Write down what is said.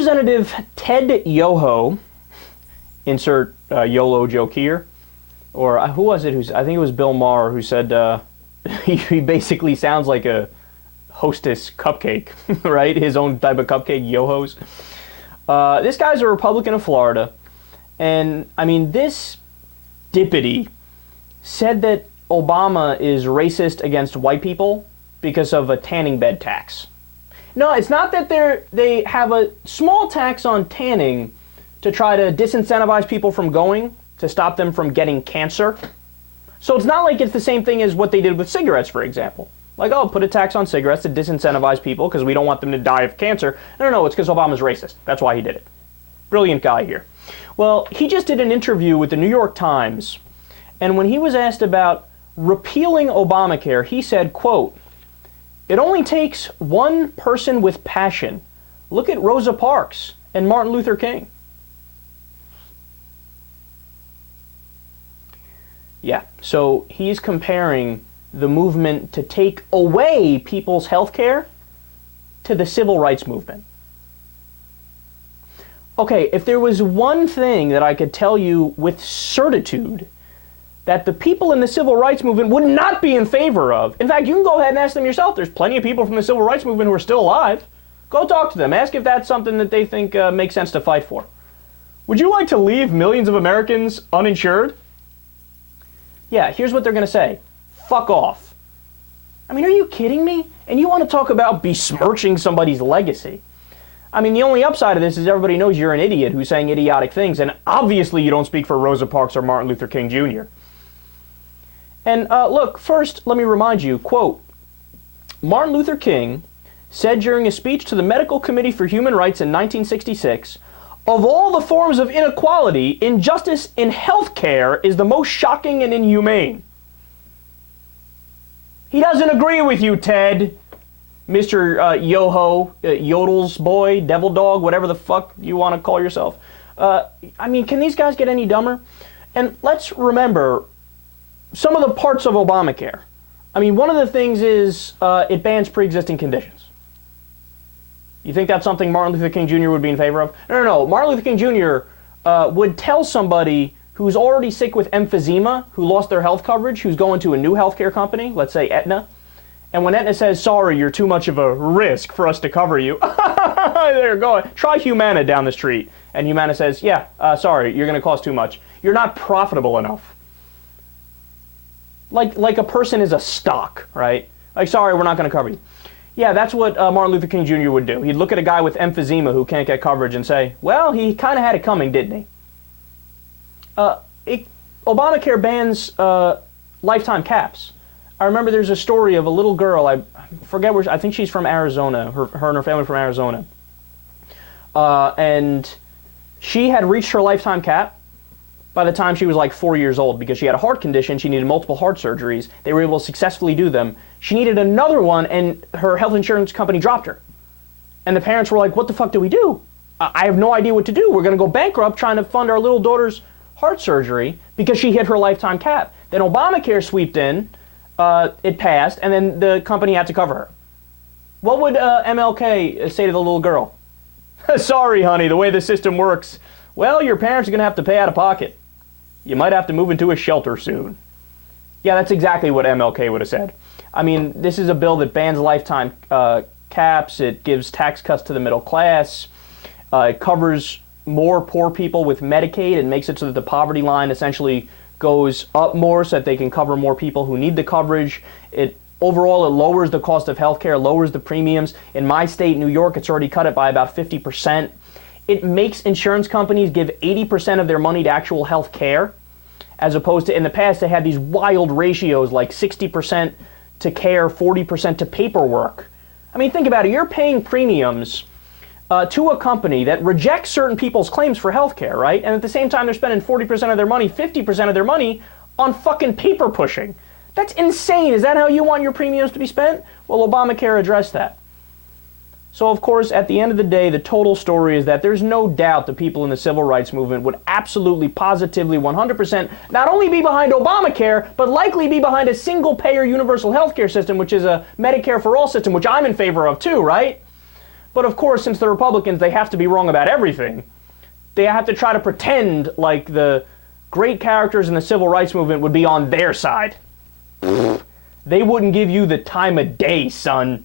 Representative Ted Yoho, insert YOLO joke here, or who was it? I think it was Bill Maher who said he basically sounds like a Hostess cupcake, right? His own type of cupcake, Yohos. This guy's a Republican of Florida, and I mean, this dippity said that Obama is racist against white people because of a tanning bed tax. No, it's not that they have a small tax on tanning to try to disincentivize people from going, to stop them from getting cancer. So it's not like it's the same thing as what they did with cigarettes, for example. Like, oh, put a tax on cigarettes to disincentivize people because we don't want them to die of cancer. No, it's because Obama's racist. That's why he did it. Brilliant guy here. Well, he just did an interview with the New York Times, and when he was asked about repealing Obamacare, he said, quote, "It only takes one person with passion. Look at Rosa Parks and Martin Luther King." Yeah, so he's comparing the movement to take away people's health care to the civil rights movement. Okay, if there was one thing that I could tell you with certitude that the people in the civil rights movement would not be in favor of, in fact, you can go ahead and ask them yourself. There's plenty of people from the civil rights movement who are still alive. Go talk to them. Ask if that's something that they think makes sense to fight for. Would you like to leave millions of Americans uninsured? Yeah, here's what they're going to say. Fuck off. I mean, are you kidding me? And you want to talk about besmirching somebody's legacy? I mean, the only upside of this is everybody knows you're an idiot who's saying idiotic things, and obviously you don't speak for Rosa Parks or Martin Luther King Jr. And look, first, let me remind you, quote, Martin Luther King said during a speech to the Medical Committee for Human Rights in 1966, "Of all the forms of inequality, injustice in health care is the most shocking and inhumane." He doesn't agree with you, Ted. Mr. Yoho, Yodel's boy, devil dog, whatever the fuck you want to call yourself. I mean, can these guys get any dumber? And let's remember some of the parts of Obamacare. I mean, one of the things is it bans pre-existing conditions. You think that's something Martin Luther King Jr. would be in favor of? No. Martin Luther King Jr. Would tell somebody who's already sick with emphysema, who lost their health coverage, who's going to a new healthcare company, let's say Aetna, and when Aetna says, "Sorry, you're too much of a risk for us to cover you," there you go. Try Humana down the street. And Humana says, "Yeah, sorry, you're going to cost too much. You're not profitable enough." Like a person is a stock, right? Like, sorry, we're not going to cover you. Yeah, that's what Martin Luther King Jr. would do. He'd look at a guy with emphysema who can't get coverage and say, well, he kind of had it coming, didn't he? Obamacare bans lifetime caps. I remember there's a story of a little girl, I forget where, I think she's from Arizona, her and her family from Arizona. And she had reached her lifetime cap by the time she was like 4 years old because she had a heart condition. She needed multiple heart surgeries. They were able to successfully do them. She needed another one, and her health insurance company dropped her. And the parents were like, what the fuck do we do? I have no idea what to do. We're going to go bankrupt trying to fund our little daughter's heart surgery because she hit her lifetime cap. Then Obamacare swept in, it passed, and then the company had to cover her. What would MLK say to the little girl? Sorry, honey, the way the system works, well, your parents are going to have to pay out of pocket. You might have to move into a shelter soon. Yeah, that's exactly what MLK would have said. I mean, this is a bill that bans lifetime caps. It gives tax cuts to the middle class. It covers more poor people with Medicaid and makes it so that the poverty line essentially goes up more so that they can cover more people who need the coverage. Overall, it lowers the cost of healthcare, lowers the premiums. In my state, New York, it's already cut it by about 50%. It makes insurance companies give 80% of their money to actual health care, as opposed to in the past they had these wild ratios like 60% to care, 40% to paperwork. I mean, think about it. You're paying premiums to a company that rejects certain people's claims for health care, right? And at the same time, they're spending 40% of their money, 50% of their money on fucking paper pushing. That's insane. Is that how you want your premiums to be spent? Well, Obamacare addressed that. So, of course, at the end of the day, the total story is that there's no doubt the people in the civil rights movement would absolutely, positively, 100% not only be behind Obamacare, but likely be behind a single-payer universal health care system, which is a Medicare for all system, which I'm in favor of too, right? But of course, since the Republicans, they have to be wrong about everything. They have to try to pretend like the great characters in the civil rights movement would be on their side. They wouldn't give you the time of day, son.